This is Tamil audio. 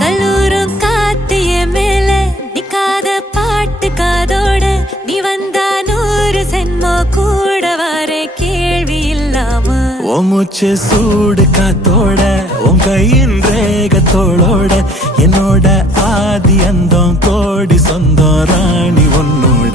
கல்லூரும் காத்திய மேல நிக்காத பாட்டு காதோட நீ வந்தா 100 சென்மோ கூட வர கேள்வி இல்லாம உன் மூச்சு சூடு காத்தோட உன் கையின் ரேகத்தோளோட என்னோட ஆதி அந்தம் கோடி சொந்தம் ராணி உன்னோட